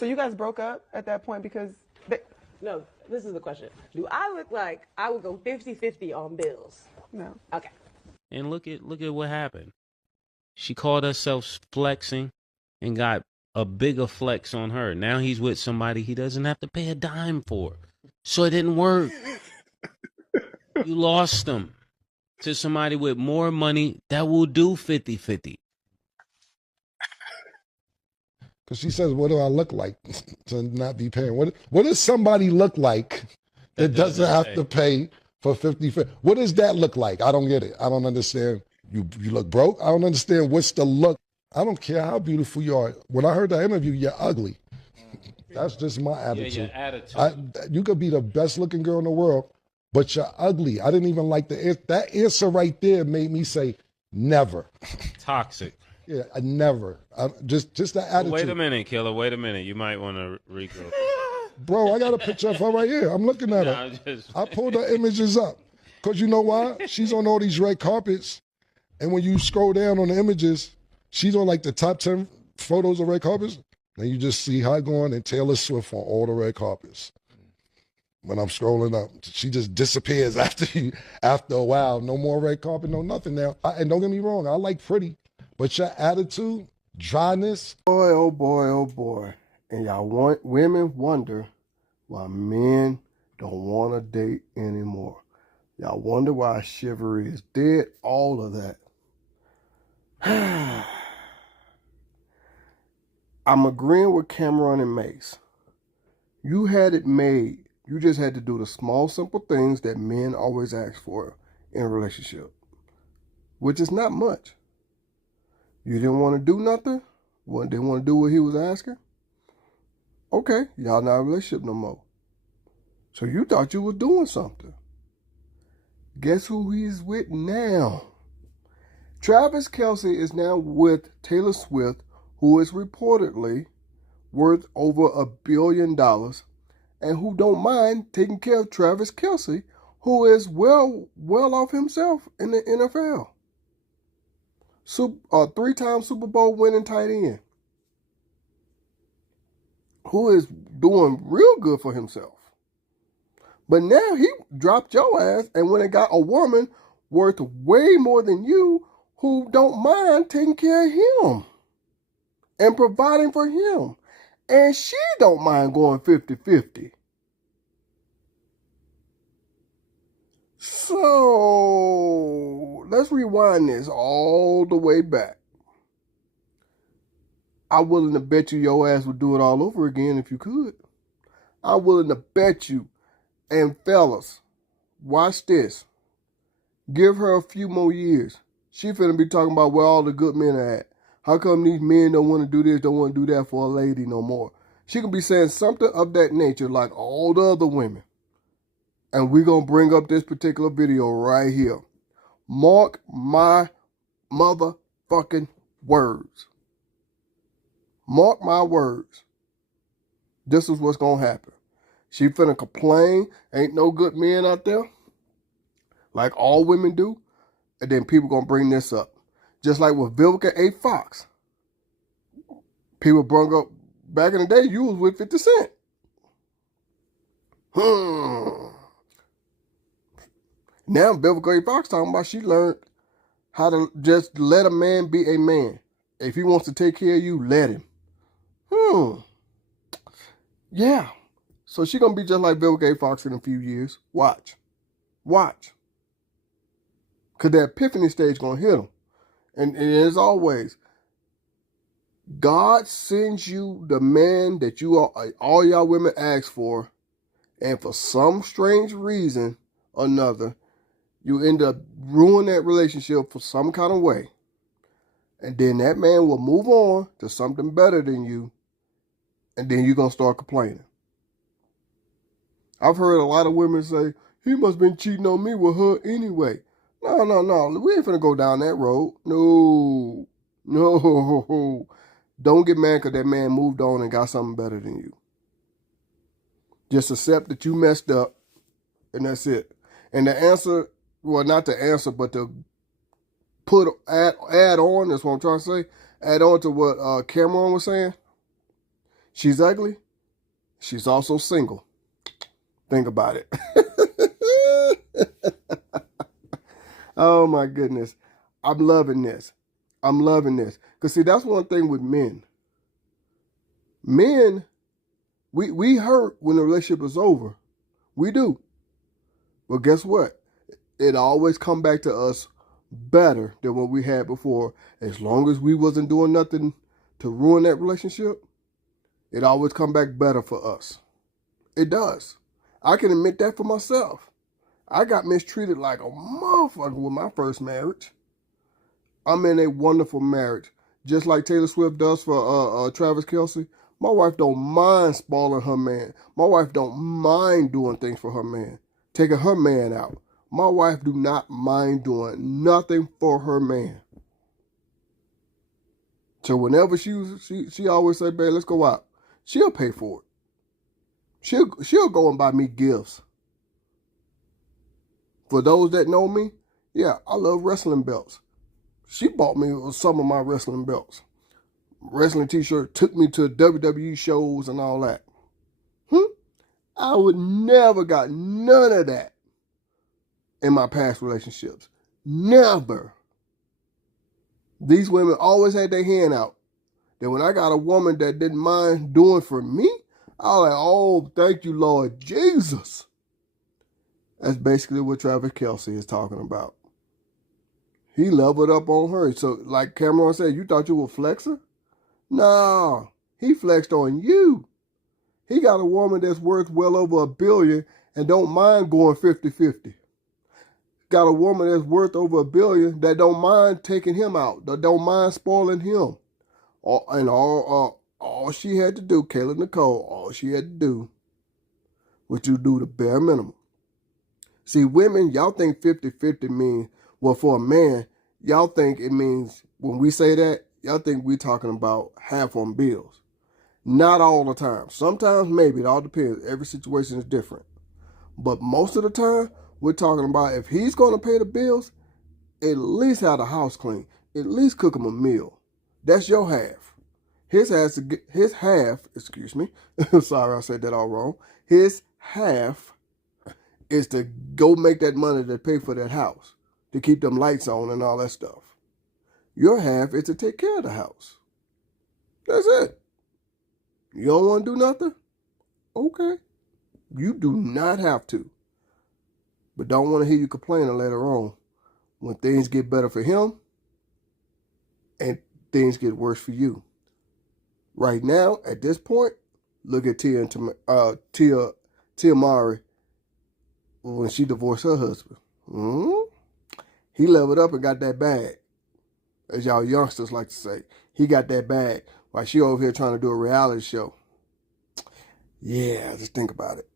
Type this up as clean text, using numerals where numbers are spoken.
So you guys broke up at that point because No, this is the question. Do I look like I would go 50-50 on bills? no. Okay. And look at what happened. She called herself flexing and got a bigger flex on her. Now he's with somebody he doesn't have to pay a dime for. So it didn't work. You lost him to somebody with more money that will do 50-50. Because she says, what do I look like to not be paying? What does somebody look like that doesn't have to pay for 50? What does that look like? I don't get it. I don't understand. You look broke? I don't understand what's the look. I don't care how beautiful you are. When I heard that interview, you're ugly. That's just my attitude. Yeah, your attitude. You could be the best looking girl in the world, but you're ugly. I didn't even like that answer right there made me say never. Toxic. Yeah, I never. Just that attitude. Wait a minute, Kayla. Wait a minute. You might want to regroup. Bro, I got a picture of her right here. I'm looking at her. I pulled her images up. Because you know why? She's on all these red carpets. And when you scroll down on the images, she's on like the top 10 photos of red carpets. And you just see her going and Taylor Swift on all the red carpets. When I'm scrolling up, she just disappears after a while. No more red carpet, no nothing now. And don't get me wrong, I like pretty. But your attitude, dryness. Boy, oh boy, oh boy. And women wonder why men don't want to date anymore. Y'all wonder why chivalry is dead, all of that. I'm agreeing with Cameron and Mace. You had it made. You just had to do the small, simple things that men always ask for in a relationship, which is not much. You didn't want to do nothing? Didn't want to do what he was asking? Okay, y'all not in a relationship no more. So you thought you was doing something. Guess who he's with now? Travis Kelce is now with Taylor Swift, who is reportedly worth over $1 billion, and who don't mind taking care of Travis Kelce, who is well off himself in the NFL. Three-time Super Bowl winning tight end, who is doing real good for himself. But now he dropped your ass and went and got a woman worth way more than you who don't mind taking care of him and providing for him. And she don't mind going 50-50. So let's rewind this all the way back. I'm willing to bet you your ass would do it all over again if you could. I'm willing to bet you. And fellas, watch this. Give her a few more years. She finna be talking about where all the good men are at. How come these men don't want to do this, don't want to do that for a lady no more? She can be saying something of that nature like all the other women. And we're going to bring up this particular video right here. Mark my motherfucking words. Mark my words. This is what's going to happen. She finna complain, ain't no good men out there, like all women do. And then people going to bring this up. Just like with Vivica A. Fox. People brought up, back in the day, you was with 50 Cent. Now Vivica A. Fox talking about she learned how to just let a man be a man. If he wants to take care of you, let him. Yeah. So she gonna be just like Vivica A. Fox in a few years. Watch. Cause that epiphany stage gonna hit him. And as always, God sends you the man that you all y'all women ask for, and for some strange reason or another, you end up ruining that relationship for some kind of way. And then that man will move on to something better than you, and then you're gonna start complaining. I've heard a lot of women say, he must have been cheating on me with her anyway. No. We ain't finna go down that road. No. Don't get mad because that man moved on and got something better than you. Just accept that you messed up, and that's it. And the answer, well, not the answer, but to add on, that's what I'm trying to say, add on to what Cameron was saying. She's ugly. She's also single. Think about it. Oh my goodness. I'm loving this. I'm loving this. Because see, that's one thing with men. Men, we hurt when the relationship is over. We do. But guess what? It always come back to us better than what we had before. As long as we wasn't doing nothing to ruin that relationship, it always come back better for us. It does. I can admit that for myself. I got mistreated like a motherfucker with my first marriage. I'm in a wonderful marriage. Just like Taylor Swift does for Travis Kelce. My wife don't mind spoiling her man. My wife don't mind doing things for her man. Taking her man out. My wife do not mind doing nothing for her man. So whenever she always say, babe, let's go out. She'll pay for it. She'll go and buy me gifts. For those that know me, yeah, I love wrestling belts. She bought me some of my wrestling belts. Wrestling t-shirt, took me to WWE shows and all that. I would never got none of that in my past relationships. Never. These women always had their hand out. Then when I got a woman that didn't mind doing for me, I was like, oh, thank you, Lord Jesus. That's basically what Travis Kelce is talking about. He leveled up on her. So like Cameron said, you thought you were flexer? Nah, he flexed on you. He got a woman that's worth well over $1 billion and don't mind going 50-50. Got a woman that's worth over $1 billion that don't mind taking him out, that don't mind spoiling him. All she had to do, Kayla Nicole, all she had to do was to do the bare minimum. See, women, y'all think 50-50 means, well, for a man, y'all think it means, when we say that, y'all think we talking about half on bills. Not all the time. Sometimes, maybe. It all depends. Every situation is different. But most of the time, we're talking about if he's going to pay the bills, at least have the house clean. At least cook him a meal. That's your half. His half, excuse me. Sorry, I said that all wrong. His half is to go make that money to pay for that house, to keep them lights on and all that stuff. Your half is to take care of the house. That's it. You don't want to do nothing? Okay. You do not have to. But don't want to hear you complaining later on when things get better for him and things get worse for you. Right now, at this point, look at Tia Mari when she divorced her husband. He leveled up and got that bag. As y'all youngsters like to say. He got that bag while she over here trying to do a reality show. Yeah, just think about it.